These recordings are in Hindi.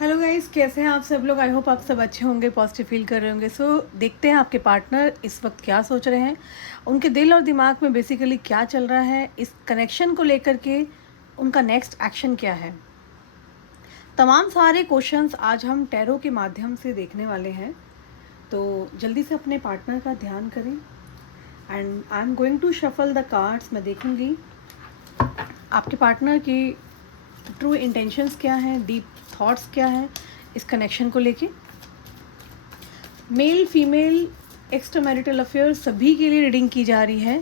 हेलो गाइस, कैसे हैं आप सब लोग। आई होप आप सब अच्छे होंगे, पॉजिटिव फील कर रहे होंगे। देखते हैं आपके पार्टनर इस वक्त क्या सोच रहे हैं, उनके दिल और दिमाग में बेसिकली क्या चल रहा है, इस कनेक्शन को लेकर के उनका नेक्स्ट एक्शन क्या है। तमाम सारे क्वेश्चंस आज हम टैरो के माध्यम से देखने वाले हैं। तो जल्दी से अपने पार्टनर का ध्यान करें and I am going to shuffle the cards. मैं देखूंगी आपके पार्टनर की ट्रू इंटेंशंस क्या हैं, डीप थॉट्स क्या हैं इस कनेक्शन को लेके। Male female extra marital affair सभी के लिए रीडिंग की जा रही है।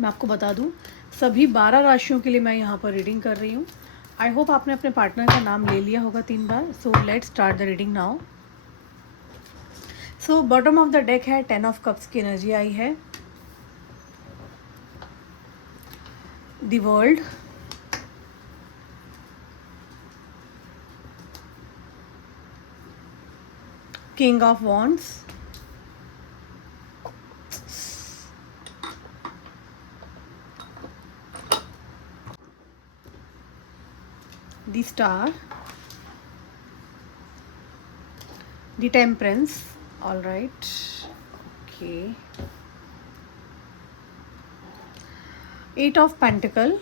मैं आपको बता दूं, सभी 12 राशियों के लिए मैं यहाँ पर रीडिंग कर रही हूँ। आई होप आपने अपने पार्टनर का नाम ले लिया होगा 3 बार। So let's start the reading now. So bottom of the deck है 10 ऑफ कप्स की एनर्जी आई है। The world, king of wands, the star, the temperance. All right, okay. 8 of pentacle,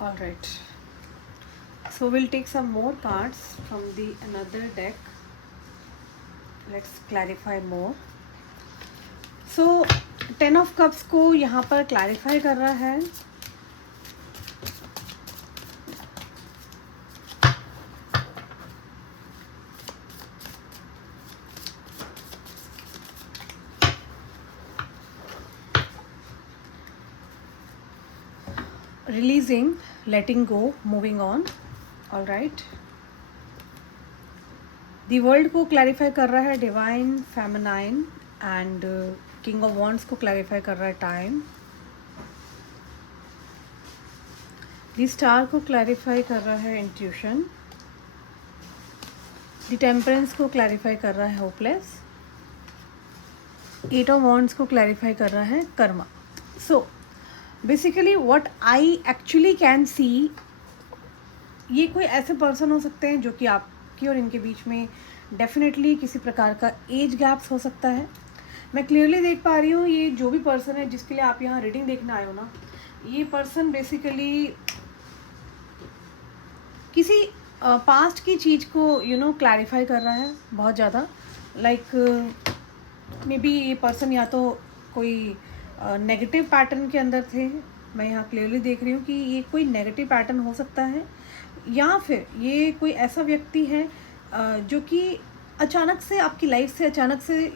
all right. So we'll take some more cards from the another deck. Let's clarify more. So 10 of cups को यहाँ पर क्लैरिफाई कर रहा है releasing, letting go, moving on. All right. The world को क्लैरिफाई कर रहा है divine feminine and king of wands को क्लैरिफाई कर रहा है टाइम। द स्टार को क्लैरिफाई कर रहा है इंट्यूशन। द टेम्परेंस को क्लैरिफाई कर रहा है होपलेस। 8 ऑफ वॉन्ड्स को क्लैरिफाई कर रहा है Karma. So basically what I actually can see, ये कोई ऐसे पर्सन हो सकते हैं जो कि आपकी और इनके बीच में डेफिनेटली किसी प्रकार का एज गैप्स हो सकता है। मैं क्लियरली देख पा रही हूँ ये जो भी पर्सन है जिसके लिए आप यहाँ रीडिंग देखने आए हो ना, ये पर्सन बेसिकली किसी पास्ट की चीज़ को क्लैरिफाई कर रहा है बहुत ज़्यादा। लाइक मे बी ये पर्सन या तो कोई नेगेटिव पैटर्न के अंदर थे। मैं यहाँ क्लियरली देख रही हूँ कि ये कोई नेगेटिव पैटर्न हो सकता है, या फिर ये कोई ऐसा व्यक्ति है जो कि अचानक से आपकी लाइफ से अचानक से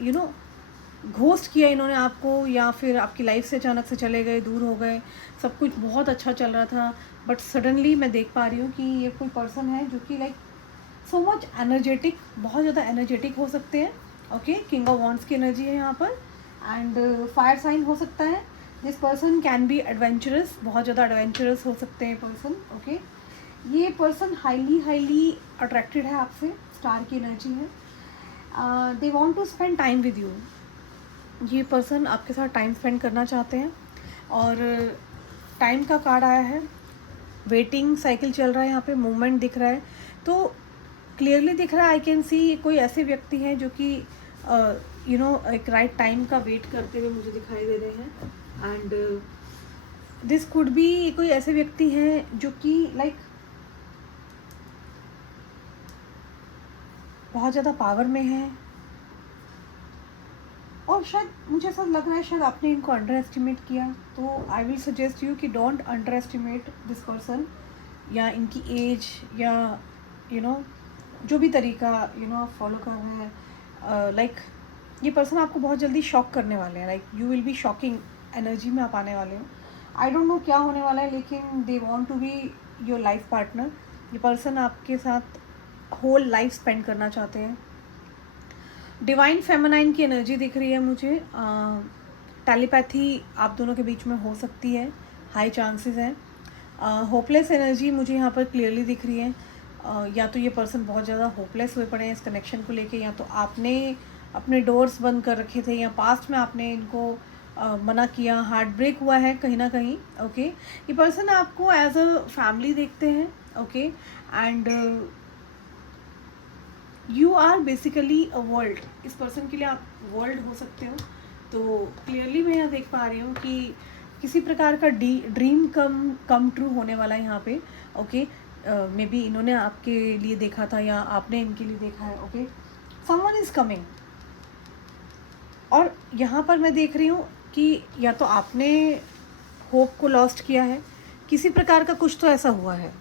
घोस्ट किया इन्होंने आपको, या फिर आपकी लाइफ से अचानक से चले गए, दूर हो गए। सब कुछ बहुत अच्छा चल रहा था बट सडनली मैं देख पा रही हूँ कि ये कोई पर्सन है जो कि लाइक सो मच एनर्जेटिक, बहुत ज़्यादा एनर्जेटिक हो सकते हैं। ओके, किंग ऑफ वॉन्ड्स की एनर्जी है यहाँ पर एंड फायर साइन हो सकता है। This person can be adventurous, बहुत ज़्यादा एडवेंचरस हो सकते हैं पर्सन। ओके, ये पर्सन हाईली अट्रैक्टेड है आपसे, स्टार की एनर्जी है। They want to spend time with you. ये पर्सन आपके साथ टाइम स्पेंड करना चाहते हैं और टाइम का कार्ड आया है। वेटिंग साइकिल चल रहा है, यहाँ पे मूवमेंट दिख रहा है। तो क्लियरली दिख रहा है, आई कैन सी ये कोई ऐसे व्यक्ति हैं जो कि एक राइट टाइम का वेट करते हुए मुझे दिखाई दे रहे हैं। एंड दिस कुड बी, कोई ऐसे व्यक्ति हैं जो कि लाइक बहुत ज़्यादा पावर में है, और शायद मुझे ऐसा लग रहा है शायद आपने इनको अंडर एस्टिमेट किया। तो आई विल सजेस्ट यू कि don't under estimate this person, या इनकी एज, या जो भी तरीका आप फॉलो कर रहे हैं। लाइक ये पर्सन आपको बहुत जल्दी शॉक करने वाले हैं। Like you will be shocking energy में आप आने वाले हो। आई डोंट नो क्या होने वाला है, लेकिन they want to be your life partner. ये पर्सन आपके साथ होल लाइफ स्पेंड करना चाहते हैं। डिवाइन फेमिनाइन की एनर्जी दिख रही है मुझे। टेलीपैथी आप दोनों के बीच में हो सकती है, हाई चांसेस हैं। होपलेस एनर्जी मुझे यहाँ पर क्लियरली दिख रही है। या तो ये पर्सन बहुत ज़्यादा होपलेस हुए पड़े हैं इस कनेक्शन को लेके, या तो आपने अपने डोर्स बंद कर रखे थे, या पास्ट में आपने इनको मना किया, हार्ट ब्रेक हुआ है कहीं ना कहीं। ओके, ये पर्सन आपको एज अ फैमिली देखते हैं। Okay, and you are basically a world, इस पर्सन के लिए आप वर्ल्ड हो सकते हो। तो क्लियरली मैं यहाँ देख पा रही हूँ कि किसी प्रकार का ड्रीम कम ट्रू होने वाला है यहाँ पे। ओके, मे बी इन्होंने आपके लिए देखा था या आपने इनके लिए देखा है। Okay, someone is coming. और यहाँ पर मैं देख रही हूँ कि या तो आपने होप को लॉस्ट किया है, किसी प्रकार का कुछ तो ऐसा हुआ है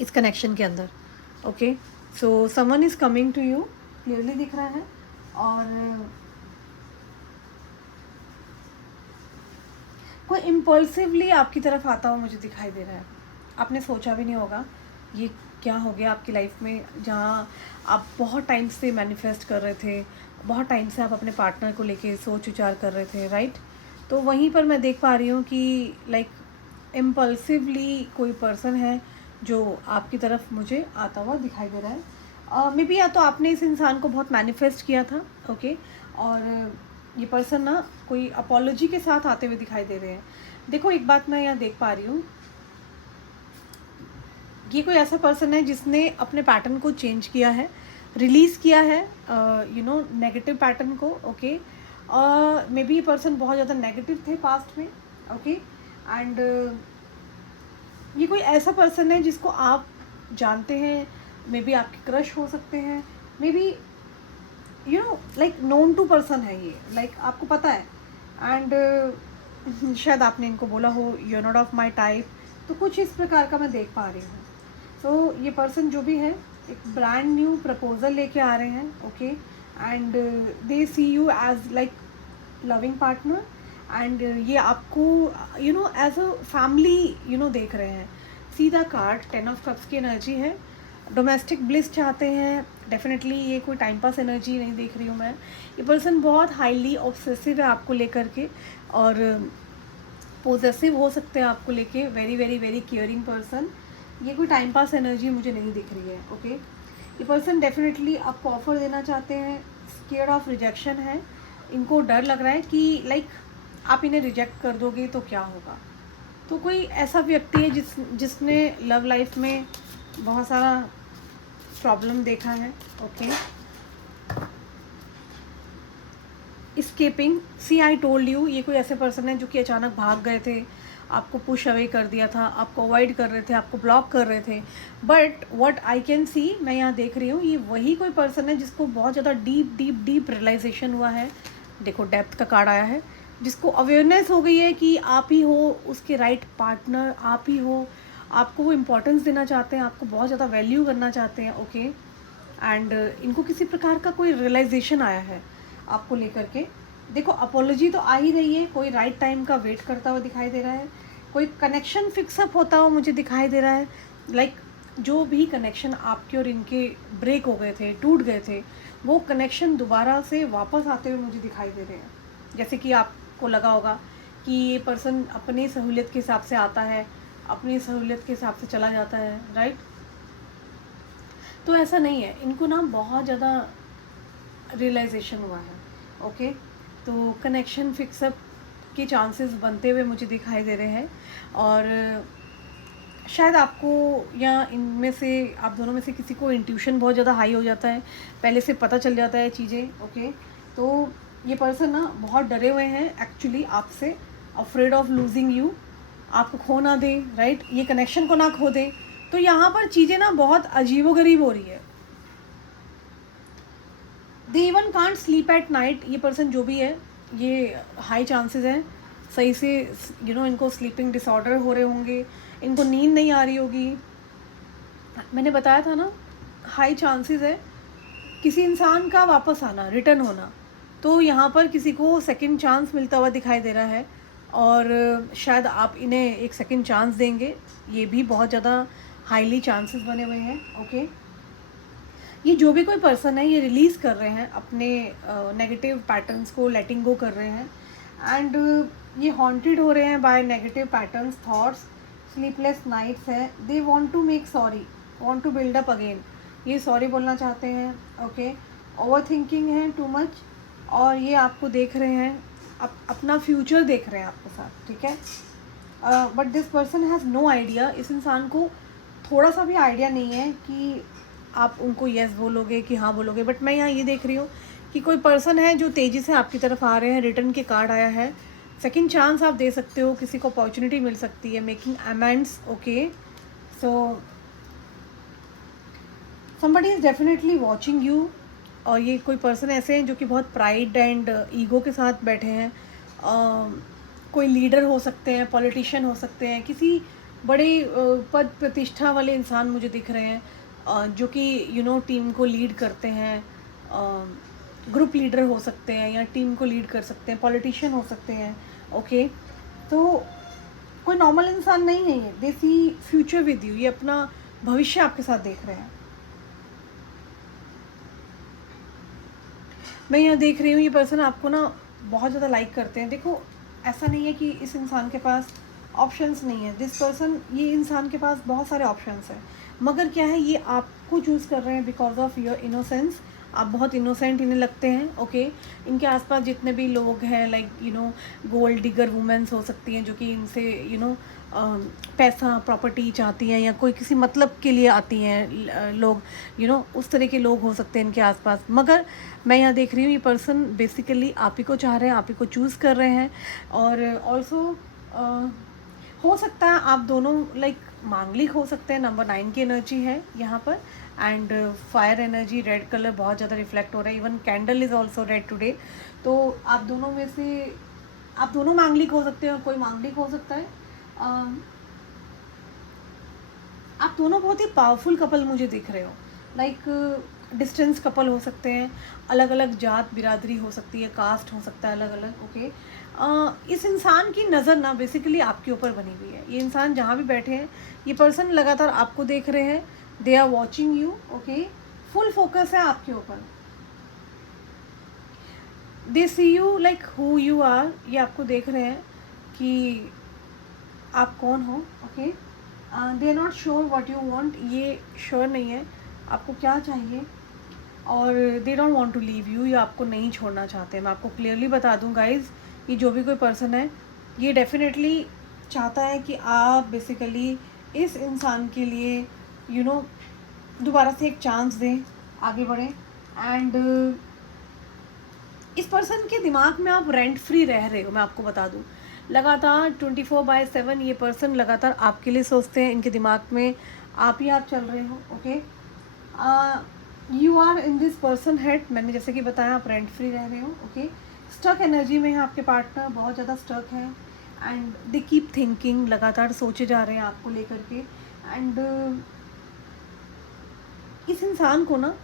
इस कनेक्शन के अंदर। Okay, so someone is coming to you, clearly दिख रहा है। और कोई इम्पल्सिवली आपकी तरफ आता हुआ मुझे दिखाई दे रहा है। आपने सोचा भी नहीं होगा ये क्या हो गया आपकी लाइफ में, जहाँ आप बहुत टाइम से मैनिफेस्ट कर रहे थे, बहुत टाइम से आप अपने पार्टनर को लेके सोच विचार कर रहे थे, राइट। तो वहीं पर मैं देख पा रही हूँ कि लाइक इम्पल्सिवली कोई पर्सन है जो आपकी तरफ मुझे आता हुआ दिखाई दे रहा है। मे बी या तो आपने इस इंसान को बहुत मैनिफेस्ट किया था। ओके, और ये पर्सन ना कोई अपॉलोजी के साथ आते हुए दिखाई दे रहे हैं। देखो, एक बात मैं यहाँ देख पा रही हूँ, ये कोई ऐसा पर्सन है जिसने अपने पैटर्न को चेंज किया है, रिलीज़ किया है नेगेटिव पैटर्न को। ओके, मे बी ये पर्सन बहुत ज़्यादा नेगेटिव थे पास्ट में। ओके, एंड ये कोई ऐसा पर्सन है जिसको आप जानते हैं, मे बी आपके क्रश हो सकते हैं, maybe like known to person है ये, लाइक आपको पता है। एंड शायद आपने इनको बोला हो you are not of my type, तो कुछ इस प्रकार का मैं देख पा रही हूँ। सो ये पर्सन जो भी है एक ब्रांड न्यू प्रपोजल लेके आ रहे हैं। Okay, and they see you as like loving partner, and ये आपको एज अ फैमिली देख रहे हैं। सीधा कार्ड 10 ऑफ कप्स की एनर्जी है, डोमेस्टिक ब्लिस चाहते हैं डेफिनेटली। ये कोई टाइम पास एनर्जी नहीं देख रही हूँ मैं। ये पर्सन बहुत हाईली ऑब्सेसिव है आपको लेकर के, और पोजेसिव हो सकते हैं आपको लेके, very very very caring person. ये कोई टाइम पास एनर्जी मुझे नहीं दिख रही है। ओके, ये पर्सन डेफिनेटली आपको ऑफर देना चाहते हैं, स्केयर्ड ऑफ रिजेक्शन है। इनको डर लग रहा है कि लाइक आप इन्हें रिजेक्ट कर दोगे तो क्या होगा। तो कोई ऐसा व्यक्ति है जिसने लव लाइफ में बहुत सारा प्रॉब्लम देखा है। Okay, escaping, see I told you, ये कोई ऐसे पर्सन है जो कि अचानक भाग गए थे, आपको पुश अवे कर दिया था, आपको अवॉइड कर रहे थे, आपको ब्लॉक कर रहे थे। But what I can see, मैं यहाँ देख रही हूँ, ये वही कोई पर्सन है जिसको बहुत ज़्यादा डीप डीप डीप रियलाइजेशन हुआ है। देखो, डेप्थ का कार्ड आया है, जिसको अवेयरनेस हो गई है कि आप ही हो उसके राइट पार्टनर, आप ही हो, आपको वो इम्पोर्टेंस देना चाहते हैं, आपको बहुत ज़्यादा वैल्यू करना चाहते हैं। ओके, एंड इनको किसी प्रकार का कोई रियलाइजेशन आया है आपको लेकर के। देखो, अपोलॉजी तो आ ही रही है, कोई राइट टाइम का वेट करता हुआ दिखाई दे रहा है, कोई कनेक्शन फिक्सअप होता हुआ मुझे दिखाई दे रहा है। लाइक जो भी कनेक्शन आपके और इनके ब्रेक हो गए थे, टूट गए थे, वो कनेक्शन दोबारा से वापस आते हुए मुझे दिखाई दे रहे हैं। जैसे कि आपको लगा होगा कि ये पर्सन अपनी सहूलियत के हिसाब से आता है, अपनी सहूलियत के हिसाब से चला जाता है, राइट। तो ऐसा नहीं है, इनको ना बहुत ज़्यादा रियलाइजेशन हुआ है। ओके, तो कनेक्शन फिक्सअप के चांसेस बनते हुए मुझे दिखाई दे रहे हैं। और शायद आपको या इनमें से आप दोनों में से किसी को इंट्यूशन बहुत ज़्यादा हाई हो जाता है, पहले से पता चल जाता है चीज़ें। ओके, तो ये पर्सन ना बहुत डरे हुए हैं एक्चुअली आपसे, अफ्रेड ऑफ लूजिंग यू, आपको खो ना दे, राइट, ये कनेक्शन को ना खो दे। तो यहाँ पर चीज़ें ना बहुत अजीबोगरीब हो रही है। They even can't sleep at night, ये पर्सन जो भी है, ये हाई चांसेस हैं सही से इनको स्लीपिंग डिसऑर्डर हो रहे होंगे, इनको नींद नहीं आ रही होगी। मैंने बताया था ना, हाई चांसेस है किसी इंसान का वापस आना, रिटर्न होना। तो यहाँ पर किसी को सेकंड चांस मिलता हुआ दिखाई दे रहा है, और शायद आप इन्हें एक सेकंड चांस देंगे, ये भी बहुत ज़्यादा हाईली चांसेस बने हुए हैं। ओके, ये जो भी कोई पर्सन है, ये रिलीज़ कर रहे हैं अपने नेगेटिव पैटर्न्स को, लेटिंग गो कर रहे हैं, एंड ये हॉन्टेड हो रहे हैं by negative patterns, thoughts, sleepless nights है। They want to make sorry, want to build up again, ये सॉरी बोलना चाहते हैं। ओके, ओवर थिंकिंग है टू मच, और ये आपको देख रहे हैं अपना फ्यूचर देख रहे हैं आपके साथ, ठीक है। But this person has no idea, इस इंसान को थोड़ा सा भी आइडिया नहीं है कि आप उनको येस बोलोगे कि हाँ बोलोगे। बट मैं यहाँ ये देख रही हूँ कि कोई पर्सन है जो तेज़ी से आपकी तरफ आ रहे हैं, रिटर्न के कार्ड आया है, सेकंड चांस आप दे सकते हो, किसी को अपॉर्चुनिटी मिल सकती है, making amends, okay. So somebody is definitely watching you. और ये कोई पर्सन ऐसे हैं जो कि बहुत प्राइड एंड ईगो के साथ बैठे हैं। कोई लीडर हो सकते हैं, पॉलिटिशियन हो सकते हैं, किसी बड़े पद प्रतिष्ठा वाले इंसान मुझे दिख रहे हैं, जो कि टीम को लीड करते हैं, ग्रुप लीडर हो सकते हैं या टीम को लीड कर सकते हैं, पॉलिटिशियन हो सकते हैं, ओके। तो कोई नॉर्मल इंसान नहीं है ये, दे सी फ्यूचर विद यू, ये अपना भविष्य आपके साथ देख रहे हैं। मैं यहाँ देख रही हूँ ये पर्सन आपको ना बहुत ज़्यादा लाइक करते हैं। देखो ऐसा नहीं है कि इस इंसान के पास ऑप्शंस नहीं है, दिस पर्सन, ये इंसान के पास बहुत सारे ऑप्शंस हैं, मगर क्या है, ये आपको चूज़ कर रहे हैं बिकॉज ऑफ योर इनोसेंस। आप बहुत इनोसेंट इन्हें लगते हैं, ओके। इनके आसपास जितने भी लोग हैं, लाइक गोल्ड डिगर वुमेन्स हो सकती हैं जो कि इनसे पैसा प्रॉपर्टी चाहती हैं, या कोई किसी मतलब के लिए आती हैं लोग, उस तरह के लोग हो सकते हैं इनके आसपास। मगर मैं यहाँ देख रही हूँ ये पर्सन बेसिकली आप ही को चाह रहे हैं, आप ही को चूज़ कर रहे हैं। और ऑल्सो हो सकता है आप दोनों लाइक मांगलिक हो सकते हैं, नंबर 9 की एनर्जी है यहाँ पर, and fire energy, red colour बहुत ज़्यादा रिफ्लेक्ट हो रहा है, even candle is also red today. तो आप दोनों में से, आप दोनों मांगलिक हो सकते हैं और कोई मांगलिक हो सकता है। आप दोनों बहुत ही पावरफुल कपल मुझे दिख रहे हो, लाइक डिस्टेंस कपल हो सकते हैं, अलग अलग जात बिरादरी हो सकती है, कास्ट हो सकता है अलग अलग, ओके। इस इंसान की नज़र ना बेसिकली आपके ऊपर बनी हुई है। ये इंसान जहाँ भी बैठे हैं, ये पर्सन लगातार आपको देख रहे हैं, they are watching you, okay. Full focus है आपके ऊपर, they see you like who you are, ये आपको देख रहे हैं कि आप कौन हो, okay. They are not sure what you want, ये श्योर नहीं है आपको क्या चाहिए, और they don't want to leave you, ये आपको नहीं छोड़ना चाहते। मैं आपको क्लियरली बता दूं गाइज़, कि जो भी कोई पर्सन है, ये डेफिनेटली चाहता है कि आप बेसिकली इस इंसान के लिए दोबारा से एक चांस दें, आगे बढ़ें। एंड इस पर्सन के दिमाग में आप रेंट फ्री रह रहे हो, मैं आपको बता दूं। लगातार 24/7 ये पर्सन लगातार आपके लिए सोचते हैं, इनके दिमाग में आप ही आप चल रहे हो, okay. You are in this person head, मैंने जैसे कि बताया आप रेंट फ्री रह रहे हो, ओके। स्टक एनर्जी में है आपके पार्टनर, बहुत ज़्यादा स्टक है, एंड दे कीप थिंकिंग, लगातार सोचे जा रहे हैं आपको लेकर के। एंड इस इंसान को ना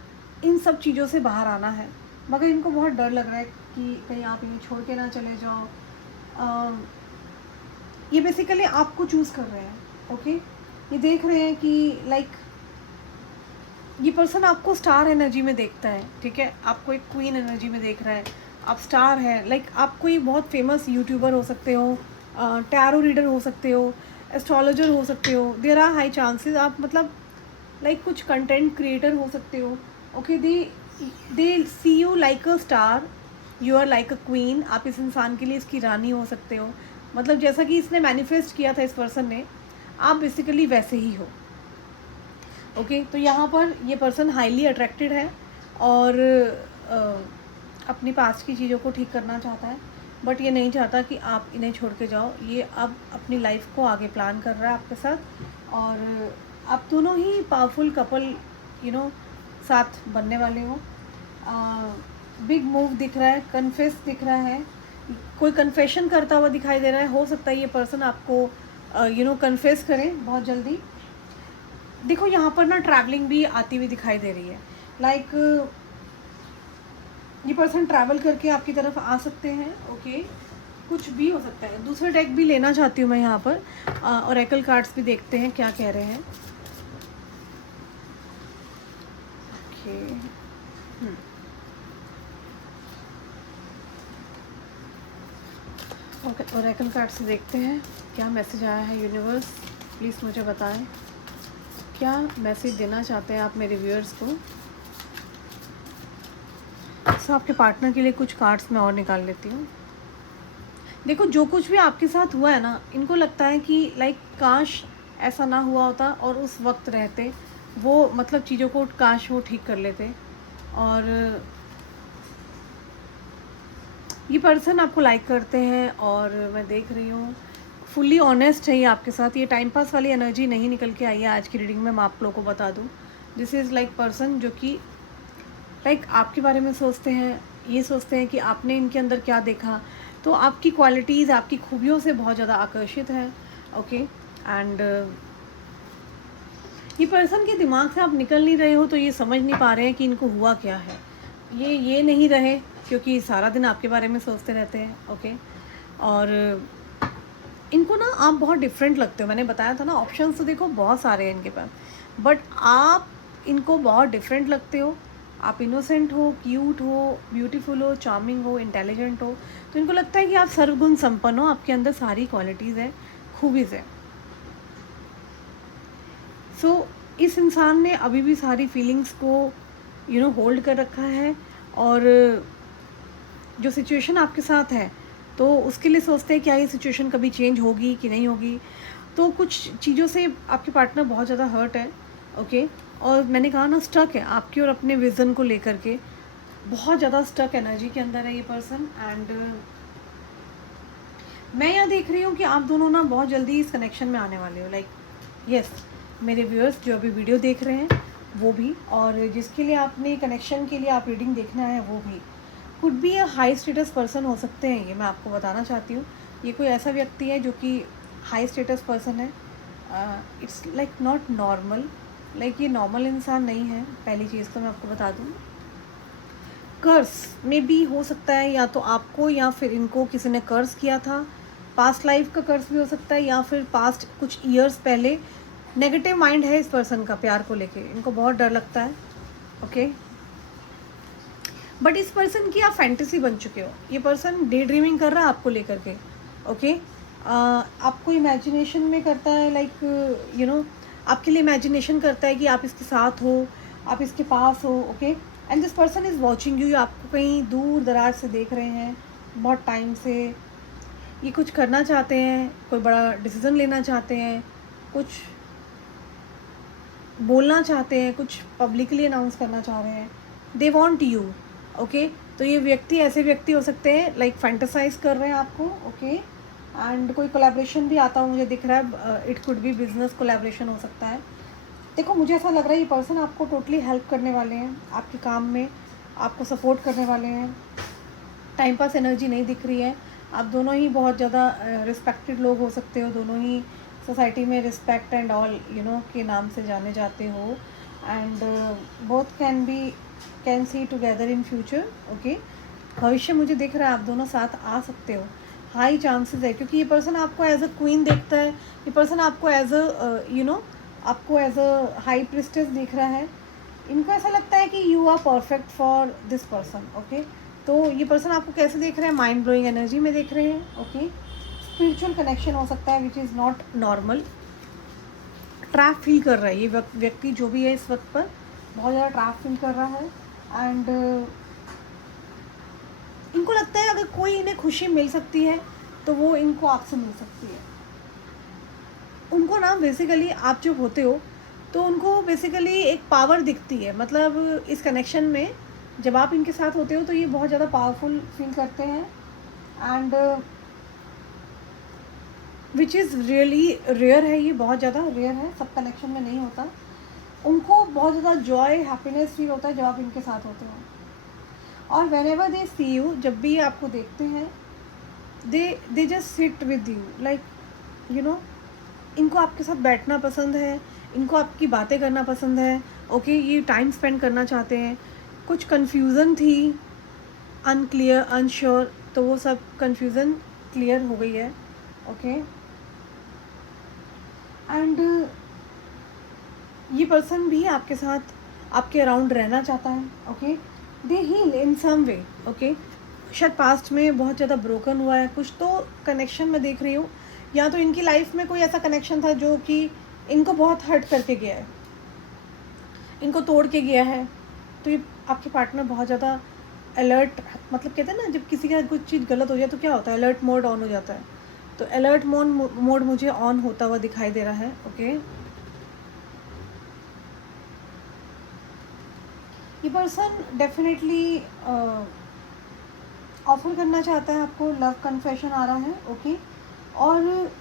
इन सब चीज़ों से बाहर आना है, मगर इनको बहुत डर लग रहा है कि कहीं आप इन्हें छोड़ के ना चले जाओ। ये बेसिकली आपको चूज़ कर रहे हैं, ओके। ये देख रहे हैं कि लाइक ये पर्सन आपको स्टार एनर्जी में देखता है, ठीक है, आपको एक क्वीन एनर्जी में देख रहा है, आप स्टार हैं, लाइक आप कोई बहुत फेमस यूट्यूबर हो सकते हो, टैरो रीडर हो सकते हो, एस्ट्रोलॉजर हो सकते हो, देयर आर हाई चांसेस आप मतलब लाइक कुछ कंटेंट क्रिएटर हो सकते हो, okay. They see you like a star, you are like a queen, आप इस इंसान के लिए इसकी रानी हो सकते हो, मतलब जैसा कि इसने मैनिफेस्ट किया था इस पर्सन ने, आप बेसिकली वैसे ही हो, ओके। तो यहाँ पर ये पर्सन हाईली अट्रैक्टेड है और अपनी पास्ट की चीज़ों को ठीक करना चाहता है, बट ये नहीं चाहता कि आप इन्हें छोड़ के जाओ। ये अब अपनी लाइफ को आगे प्लान कर रहा है आपके साथ, और आप दोनों ही पावरफुल कपल साथ बनने वाले हो। बिग मूव दिख रहा है, कन्फेस दिख रहा है, कोई कन्फेशन करता हुआ दिखाई दे रहा है। हो सकता है ये पर्सन आपको कन्फेस करें बहुत जल्दी। देखो यहाँ पर ना ट्रैवलिंग भी आती हुई दिखाई दे रही है, लाइक ये पर्सन ट्रैवल करके आपकी तरफ आ सकते हैं, ओके। कुछ भी हो सकता है। दूसरा डेक भी लेना चाहती हूँ मैं यहाँ पर, और एकल कार्ड्स भी देखते हैं क्या कह रहे हैं, ओके। ओके, ओरेकल कार्ड से देखते हैं क्या मैसेज आया है। यूनिवर्स प्लीज़ मुझे बताएं क्या मैसेज देना चाहते हैं आप मेरे व्यूअर्स को। सो आपके पार्टनर के लिए कुछ कार्ड्स मैं और निकाल लेती हूँ। देखो जो कुछ भी आपके साथ हुआ है ना, इनको लगता है कि लाइक काश ऐसा ना हुआ होता और उस वक्त रहते वो, मतलब चीज़ों को काश वो ठीक कर लेते। और ये पर्सन आपको लाइक करते हैं और मैं देख रही हूँ फुल्ली ऑनेस्ट है ये आपके साथ। ये टाइम पास वाली एनर्जी नहीं निकल के आई है आज की रीडिंग में, मैं आप लोगों को बता दूँ। दिस इज़ लाइक पर्सन जो कि लाइक आपके बारे में सोचते हैं, ये सोचते हैं कि आपने इनके अंदर क्या देखा, तो आपकी क्वालिटीज़, आपकी खूबियों से बहुत ज़्यादा आकर्षित है। ओके, एंड ये पर्सन के दिमाग से आप निकल नहीं रहे हो, तो ये समझ नहीं पा रहे हैं कि इनको हुआ क्या है। ये नहीं रहे क्योंकि सारा दिन आपके बारे में सोचते रहते हैं। ओके, और इनको ना आप बहुत डिफरेंट लगते हो। मैंने बताया था ना, ऑप्शंस तो देखो बहुत सारे हैं इनके पास, बट आप इनको बहुत डिफरेंट लगते हो। आप इनोसेंट हो, क्यूट हो, ब्यूटीफुल हो, चार्मिंग हो, इंटेलिजेंट हो, तो इनको लगता है कि आप सर्वगुण संपन्न हो, आपके अंदर सारी क्वालिटीज़ है, खूबीज़ है। सो इस इंसान ने अभी भी सारी फीलिंग्स को होल्ड कर रखा है, और जो सिचुएशन आपके साथ है तो उसके लिए सोचते हैं क्या ये सिचुएशन कभी चेंज होगी कि नहीं होगी। तो कुछ चीज़ों से आपके पार्टनर बहुत ज़्यादा हर्ट है। ओके, और मैंने कहा ना, स्टक है आपके और अपने विज़न को लेकर के, बहुत ज़्यादा स्टक एनर्जी के अंदर है ये पर्सन। एंड मैं यहाँ देख रही हूँ कि आप दोनों ना बहुत जल्दी इस कनेक्शन में आने वाले हो। लाइक यस, मेरे व्यूअर्स जो अभी वीडियो देख रहे हैं वो भी, और जिसके लिए आपने कनेक्शन के लिए आप रीडिंग देखना है वो भी, could be a high status person हो सकते हैं। ये मैं आपको बताना चाहती हूँ, ये कोई ऐसा व्यक्ति है जो कि हाई स्टेटस पर्सन है। It's like not normal, like ये नॉर्मल इंसान नहीं है। पहली चीज़ तो मैं आपको बता दूँ, कर्स में भी हो सकता है, या तो आपको या फिर इनको किसी ने कर्स किया था। पास्ट लाइफ का कर्स भी हो सकता है, या फिर पास्ट कुछ ईयर्स पहले। नेगेटिव माइंड है इस पर्सन का प्यार को लेके, इनको बहुत डर लगता है। ओके, बट इस पर्सन की आप फैंटेसी बन चुके हो। ये पर्सन डे ड्रीमिंग कर रहा है आपको लेकर के। ओके, आपको इमेजिनेशन में करता है, लाइक आपके लिए इमेजिनेशन करता है कि आप इसके साथ हो, आप इसके पास हो। Okay, and this person is watching you. आपको कहीं दूर दराज से देख रहे हैं बहुत टाइम से। ये कुछ करना चाहते हैं, कोई बड़ा डिसीज़न लेना चाहते हैं, कुछ बोलना चाहते हैं, कुछ पब्लिकली अनाउंस करना चाह रहे हैं। They want you. ओके, तो ये व्यक्ति ऐसे व्यक्ति हो सकते हैं लाइक फैंटेसाइज कर रहे हैं आपको। ओके, एंड कोई कोलैबोरेशन भी आता हो मुझे दिख रहा है। It could be business collaboration हो सकता है। देखो मुझे ऐसा लग रहा है ये पर्सन आपको टोटली हेल्प करने वाले हैं आपके काम में, आपको सपोर्ट करने वाले हैं। टाइम पास एनर्जी नहीं दिख रही है। आप दोनों ही बहुत ज़्यादा रिस्पेक्टेड लोग हो सकते हो, दोनों ही सोसाइटी में रिस्पेक्ट एंड ऑल के नाम से जाने जाते हो। And both can see together in future. Okay, भविष्य मुझे दिख रहा है आप दोनों साथ आ सकते हो, हाई चांसेस है, क्योंकि ये पर्सन आपको एज अ क्वीन देखता है। ये पर्सन आपको एज अ आपको एज अ हाई प्रिस्टेस दिख रहा है। इनको ऐसा लगता है कि you are perfect for this person. Okay, तो ये पर्सन आपको कैसे देख रहे हैं, माइंड ब्लोइंग एनर्जी में देख रहे हैं। ओके, स्पिरिचुअल कनेक्शन हो सकता है which is not normal. Trap feel कर रहा है ये व्यक्ति जो भी है इस वक्त पर, बहुत ज़्यादा ट्रैप फील कर रहा है। एंड इनको लगता है अगर कोई इन्हें खुशी मिल सकती है तो वो इनको आपसे मिल सकती है। उनको ना बेसिकली आप जो होते हो तो उनको बेसिकली एक पावर दिखती है, मतलब इस कनेक्शन में जब आप इनके साथ होते हो तो ये बहुत ज़्यादा पावरफुल फील करते हैं। And which is really rare है, ये बहुत ज़्यादा रेयर है, सब कनेक्शन में नहीं होता। उनको बहुत ज़्यादा जॉय हैप्पीनेस फील होता है जब आप इनके साथ होते हो। और whenever they see you, जब भी ये आपको देखते हैं, they just sit with you, like इनको आपके साथ बैठना पसंद है, इनको आपकी बातें करना पसंद है। ओके, ये टाइम स्पेंड करना चाहते हैं। कुछ कन्फ्यूज़न थी, अनक्लियर, अनश्योर, तो वो सब कन्फ्यूज़न क्लियर हो गई है। ओके, एंड ये पर्सन भी आपके साथ, आपके अराउंड रहना चाहता है। Okay, they heal in some way. Okay, शायद पास्ट में बहुत ज़्यादा ब्रोकन हुआ है कुछ, तो कनेक्शन में देख रही हूँ, या तो इनकी लाइफ में कोई ऐसा कनेक्शन था जो कि इनको बहुत हर्ट करके गया है, इनको तोड़ के गया है। तो ये आपके पार्टनर बहुत ज़्यादा अलर्ट, मतलब कहते हैं ना जब किसी का कुछ चीज़ गलत हो जाए तो क्या होता है, अलर्ट मोड ऑन हो जाता है। तो अलर्ट मोड मुझे ऑन होता हुआ दिखाई दे रहा है। ओके, ये पर्सन डेफिनेटली ऑफर करना चाहता है आपको, लव कन्फेशन आ रहा है। ओके, और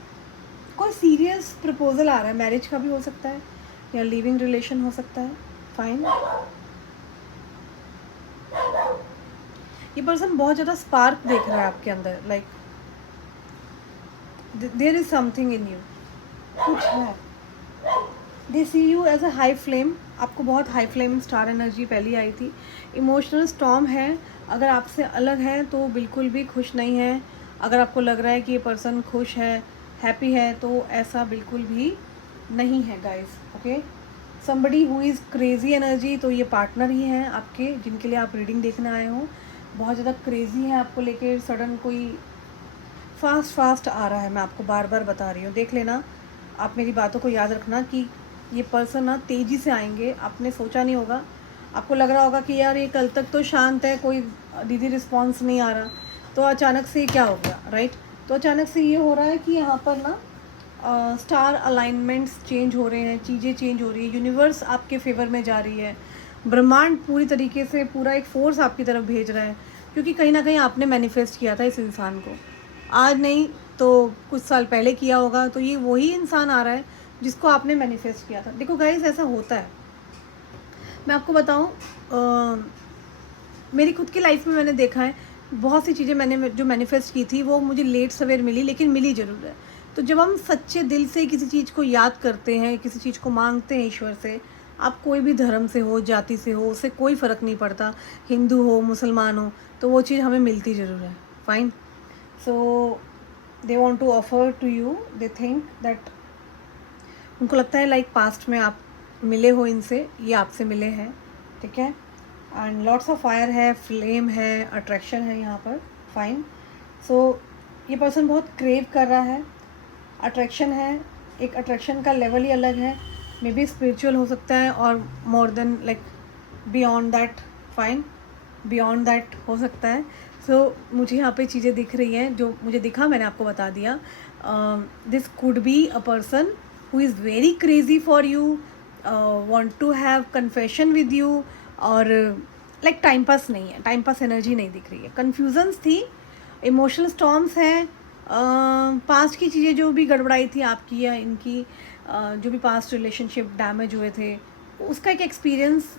कोई सीरियस प्रपोजल आ रहा है, मैरिज का भी हो सकता है या लिविंग रिलेशन हो सकता है। फाइन, ये पर्सन बहुत ज़्यादा स्पार्क देख रहा है आपके अंदर, like there is something in you, कुछ है। They see you as a high flame, आपको बहुत हाई फ्लेम स्टार एनर्जी पहली आई थी। इमोशनल स्टॉर्म है, अगर आपसे अलग है तो बिल्कुल भी खुश नहीं है। अगर आपको लग रहा है कि ये पर्सन खुश है, हैप्पी है, तो ऐसा बिल्कुल भी नहीं है guys. Okay, somebody who is crazy energy, तो ये पार्टनर ही हैं आपके जिनके लिए आप रीडिंग देखने आए हो। बहुत ज़्यादा क्रेजी है आपको लेकर, सडन कोई फास्ट आ रहा है। मैं आपको बार बार बता रही हूँ, देख लेना, आप मेरी बातों को याद रखना कि ये पर्सन ना तेज़ी से आएंगे। आपने सोचा नहीं होगा, आपको लग रहा होगा कि यार ये कल तक तो शांत है, कोई दीदी रिस्पॉन्स नहीं आ रहा, तो अचानक से क्या हो गया, राइट। तो अचानक से ये हो रहा है कि यहाँ पर ना स्टार अलाइनमेंट्स चेंज हो रहे हैं, चीज़ें चेंज हो रही है, यूनिवर्स आपके फेवर में जा रही है, ब्रह्मांड पूरी तरीके से पूरा एक फोर्स आपकी तरफ भेज रहा है, क्योंकि कहीं ना कहीं आपने मैनिफेस्ट किया था इस इंसान को। आज नहीं तो कुछ साल पहले किया होगा, तो ये वही इंसान आ रहा है जिसको आपने मैनिफेस्ट किया था। देखो गाइस, ऐसा होता है, मैं आपको बताऊं, मेरी खुद की लाइफ में मैंने देखा है, बहुत सी चीज़ें मैंने जो मैनिफेस्ट की थी वो मुझे लेट सवेर मिली, लेकिन मिली ज़रूर है। तो जब हम सच्चे दिल से किसी चीज़ को याद करते हैं, किसी चीज़ को मांगते हैं ईश्वर से, आप कोई भी धर्म से हो, जाति से हो, उससे कोई फ़र्क नहीं पड़ता, हिंदू हो मुसलमान हो, तो वो चीज़ हमें मिलती ज़रूर है। Fine, so they want to offer to you, they think that, उनको लगता है लाइक पास्ट में आप मिले हो इनसे, ये आपसे मिले हैं, ठीक है। एंड लॉट्स ऑफ फायर है, फ्लेम है, अट्रैक्शन है यहाँ पर। फाइन, सो ये पर्सन बहुत क्रेव कर रहा है, अट्रैक्शन है, एक अट्रैक्शन का लेवल ही अलग है, मे बी स्पिरिचुअल हो सकता है और more than like beyond that. Fine, beyond that हो सकता है। सो मुझे यहाँ पे चीज़ें दिख रही हैं, जो मुझे दिखा मैंने आपको बता दिया। This could be a person who is very crazy for you, want to have confession with you, और लाइक टाइम पास नहीं है, टाइम पास एनर्जी नहीं दिख रही है, कन्फ्यूजन्स थी, इमोशनल स्टॉर्म्स हैं, पास्ट की चीज़ें जो भी गड़बड़ाई थी आपकी या इनकी, जो भी पास्ट रिलेशनशिप डैमेज हुए थे, उसका एक एक्सपीरियंस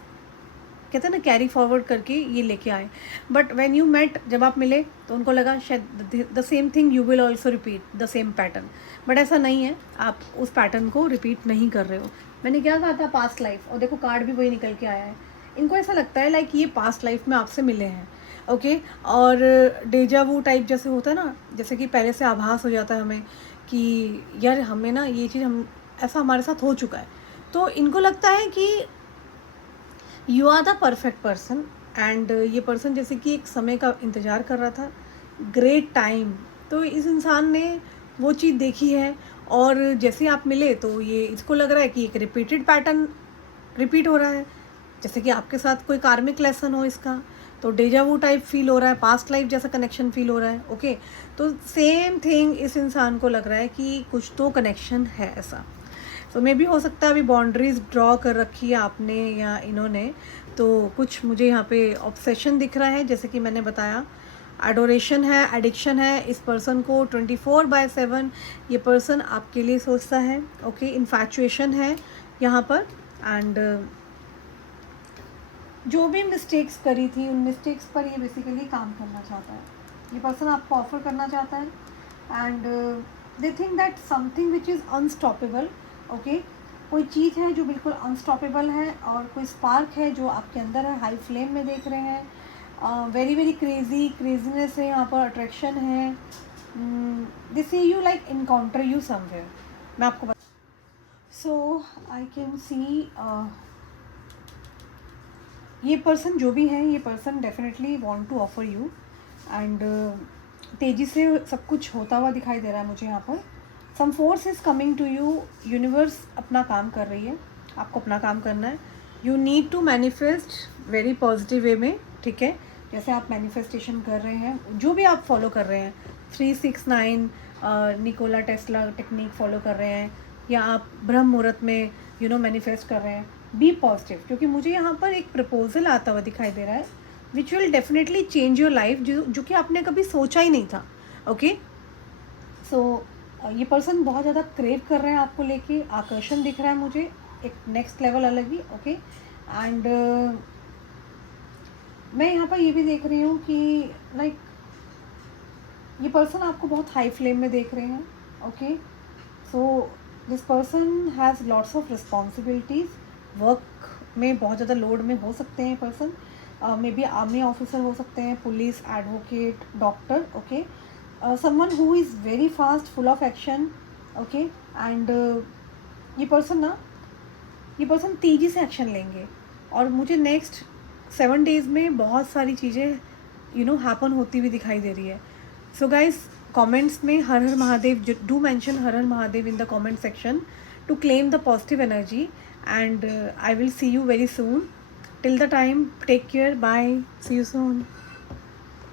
कहते हैं ना कैरी फॉरवर्ड करके ये लेके आए। बट व्हेन यू मेट, जब आप मिले तो उनको लगा शायद the same thing you will also repeat the same pattern, but ऐसा नहीं है, आप उस पैटर्न को रिपीट नहीं कर रहे हो। मैंने क्या कहा था, पास्ट लाइफ, और देखो कार्ड भी वही निकल के आया है। इनको ऐसा लगता है लाइक ये पास्ट लाइफ में आपसे मिले हैं। ओके, और डेजा वू टाइप जैसे होता है ना, जैसे कि पहले से आभास हो जाता है हमें कि यार हमें ना ये चीज़, हम ऐसा हमारे साथ हो चुका है, तो इनको लगता है कि you are the perfect person. And ये पर्सन जैसे कि एक समय का इंतज़ार कर रहा था, ग्रेट टाइम, तो इस इंसान ने वो चीज़ देखी है, और जैसे आप मिले तो ये इसको लग रहा है कि एक रिपीटेड पैटर्न रिपीट हो रहा है, जैसे कि आपके साथ कोई कार्मिक लेसन हो इसका, तो डेजा वू टाइप फील हो रहा है, पास्ट लाइफ जैसा कनेक्शन फील हो रहा है। ओके, तो सेम थिंग इस इंसान को लग रहा है कि कुछ तो कनेक्शन है ऐसा। तो मे भी हो सकता है अभी बाउंड्रीज ड्रॉ कर रखी है आपने या इन्होंने, तो कुछ मुझे यहाँ पे ऑब्सेशन दिख रहा है, जैसे कि मैंने बताया, एडोरेशन है, एडिक्शन है, इस पर्सन को 24/7 ये पर्सन आपके लिए सोचता है। ओके, इन्फैचुएशन है यहाँ पर, एंड जो भी मिस्टेक्स करी थी उन मिस्टेक्स पर ये बेसिकली काम करना चाहता है, ये पर्सन आपको ऑफर करना चाहता है। And they think that something which is unstoppable. Okay, कोई चीज़ है जो बिल्कुल अनस्टॉपेबल है, और कोई स्पार्क है जो आपके अंदर है, हाई फ्लेम में देख रहे हैं, वेरी वेरी क्रेजीनेस है यहाँ पर, अट्रैक्शन है, they see you like encounter you somewhere. मैं आपको सो आई कैन सी ये पर्सन जो भी है, ये person definitely want to offer you, and तेज़ी से सब कुछ होता हुआ दिखाई दे रहा है मुझे यहाँ पर। Some force is coming to you, universe अपना काम कर रही है, आपको अपना काम करना है। You need to manifest very positive way में, ठीक है, जैसे आप मैनिफेस्टेशन कर रहे हैं, जो भी आप फॉलो कर रहे हैं, 369 निकोला टेस्ला टेक्निक फॉलो कर रहे हैं, या आप ब्रह्म मुहूर्त में मैनिफेस्ट कर रहे हैं, बी पॉजिटिव, क्योंकि मुझे यहाँ पर एक प्रपोजल आता हुआ दिखाई दे रहा है which will definitely change your life, जो कि आपने कभी सोचा ही नहीं था। ओके, सो ये पर्सन बहुत ज़्यादा क्रेव कर रहे हैं आपको लेके, आकर्षण दिख रहा है मुझे एक नेक्स्ट लेवल अलग ही। ओके, एंड मैं यहाँ पर ये भी देख रही हूँ कि लाइक ये पर्सन आपको बहुत हाई फ्लेम में देख रहे हैं। Okay, so this person has lots of responsibilities, work में बहुत ज़्यादा लोड में हो सकते हैं person, may be army officer हो सकते हैं, police, advocate, doctor. Okay, someone who is very fast, full of action. Okay, and ये पर्सन तेज़ी से एक्शन लेंगे, और मुझे नेक्स्ट 7 डेज़ में बहुत सारी चीज़ें हैपन होती हुई दिखाई दे रही है। सो गाइज, कमेंट्स में Har Har Mahadev, do mention Har Har Mahadev in the comment section to claim the positive energy, and I will see you very soon. Till the time, take care, bye, see you soon.